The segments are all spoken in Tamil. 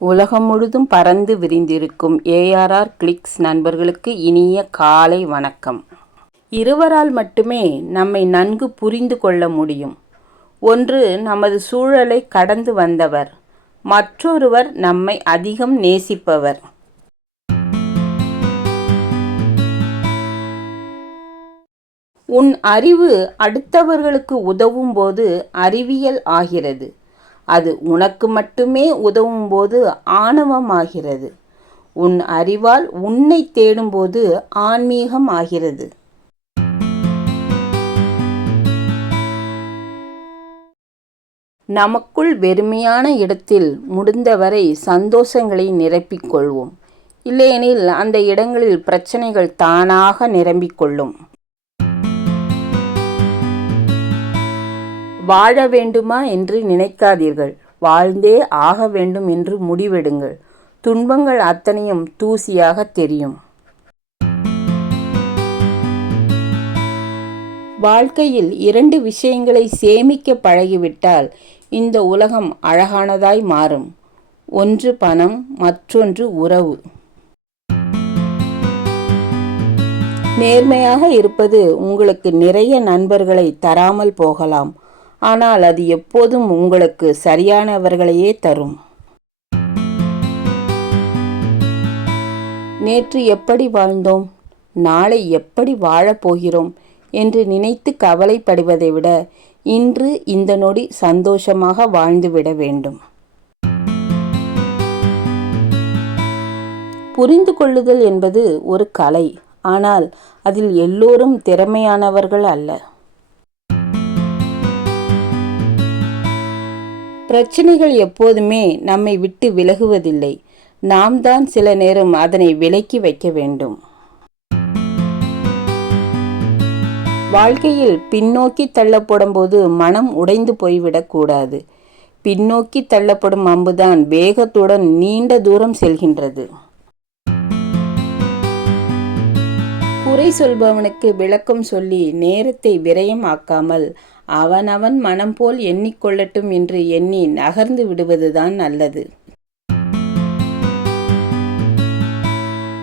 உலகம் முழுதும் பறந்து விரிந்திருக்கும் ஏஆர்ஆர் கிளிக்ஸ் நண்பர்களுக்கு இனிய காலை வணக்கம். இருவரால் மட்டுமே நம்மை நன்கு புரிந்து கொள்ள முடியும். ஒன்று நமது சூழலை கடந்து வந்தவர், மற்றொருவர் நம்மை அதிகம் நேசிப்பவர். உன் அறிவு அடுத்தவர்களுக்கு உதவும் போது அறிவியல் ஆகிறது. அது உனக்கு மட்டுமே உதவும் போது ஆணவமாகிறது. உன் அறிவால் உன்னை தேடும்போது ஆன்மீகம் ஆகிறது. நமக்குள் வெறுமையான இடத்தில் முடிந்தவரை சந்தோஷங்களை நிரப்பிக் கொள்வோம். இல்லையெனில் அந்த இடங்களில் பிரச்சனைகள் தானாக நிரம்பிக்கொள்ளும். வாழ வேண்டுமா என்று நினைக்காதீர்கள், வாழ்ந்தே ஆக வேண்டும் என்று முடிவெடுங்கள். துன்பங்கள் அத்தனையும் தூசியாக தெரியும். வாழ்க்கையில் 2 விஷயங்களை சேமிக்க பழகிவிட்டால் இந்த உலகம் அழகானதாய் மாறும். ஒன்று பணம், மற்றொன்று உறவு. நேர்மையாக இருப்பது உங்களுக்கு நிறைய நண்பர்களை தராமல் போகலாம், ஆனால் அது எப்போதும் உங்களுக்கு சரியானவர்களையே தரும். நேற்று எப்படி வாழ்ந்தோம், நாளை எப்படி வாழப்போகிறோம் என்று நினைத்து கவலைப்படுவதை விட இன்று இந்த நொடி சந்தோஷமாக வாழ்ந்துவிட வேண்டும். புரிந்து கொள்ளுதல் என்பது ஒரு கலை, ஆனால் அதில் எல்லோரும் திறமையானவர்கள் அல்ல. பிரச்சனைகள் எப்போதுமே நம்மை விட்டு விலகுவதில்லை. நாம் தான் சில நேரம் அதனை விலக்கி வைக்க வேண்டும். வாழ்க்கையில் பின்னோக்கி தள்ளப்படும் போது மனம் உடைந்து போய்விடக்கூடாது. பின்னோக்கி தள்ளப்படும் அம்புதான் வேகத்துடன் நீண்ட தூரம் செல்கின்றது. குறை சொல்பவனுக்கு விளக்கம் சொல்லி நேரத்தை விரயம் ஆக்காமல் அவனவன் மனம் போல் எண்ணிக்கொள்ளட்டும் என்று எண்ணி நகர்ந்து விடுவதுதான் நல்லது.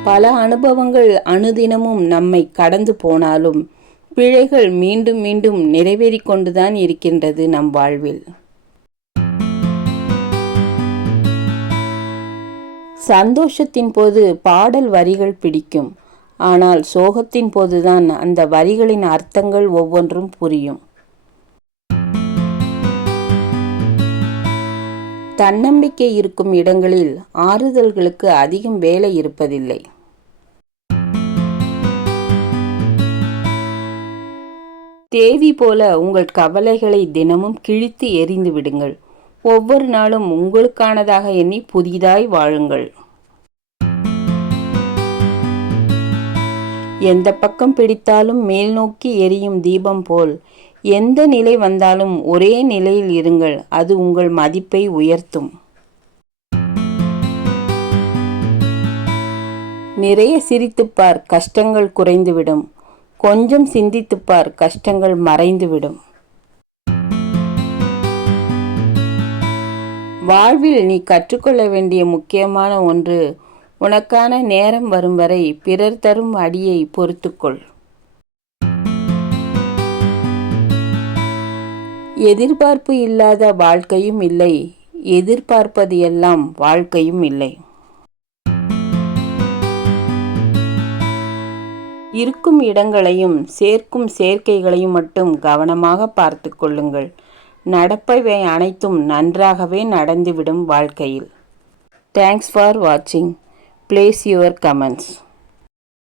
பல அனுபவங்கள் அனுதினமும் நம்மை கடந்து போனாலும் பிழைகள் மீண்டும் மீண்டும் நிறைவேறிக் கொண்டுதான் இருக்கின்றது நம் வாழ்வில். சந்தோஷத்தின் போது பாடல் வரிகள் பிடிக்கும், ஆனால் சோகத்தின் போதுதான் அந்த வரிகளின் அர்த்தங்கள் ஒவ்வொன்றும் புரியும். தன்னம்பிக்கை இருக்கும் இடங்களில் ஆறுதல்களுக்கு அதிகம் வேலை இருப்பதில்லை. தேவி போல உங்கள் கவலைகளை தினமும் கிழித்து எறிந்து விடுங்கள். ஒவ்வொரு நாளும் உங்களுக்கானதாக எண்ணி புதிதாய் வாழுங்கள். எந்த பக்கம் பிடித்தாலும் மேல் நோக்கி எரியும் தீபம் போல் எந்த நிலை வந்தாலும் ஒரே நிலையில் இருங்கள். அது உங்கள் மதிப்பை உயர்த்தும். நிறைய சிரித்துப்பார், கஷ்டங்கள் குறைந்துவிடும். கொஞ்சம் சிந்தித்துப்பார், கஷ்டங்கள் மறைந்துவிடும். வாழ்வில் நீ கற்றுக்கொள்ள வேண்டிய முக்கியமான ஒன்று, உனக்கான நேரம் வரும் வரை பிறர் தரும் அடியை பொறுத்துக்கொள். எதிர்பார்ப்பு இல்லாத வாழ்க்கையும் இல்லை, எதிர்பார்ப்பது எல்லாம் வாழ்க்கையும் இல்லை. இருக்கும் இடங்களையும் சேர்க்கும் சேர்க்கைகளையும் மட்டும் கவனமாக பார்த்து கொள்ளுங்கள். நடப்பவை அனைத்தும் நன்றாகவே நடந்துவிடும் வாழ்க்கையில். தேங்க்ஸ் ஃபார் வாட்சிங். Place your comments.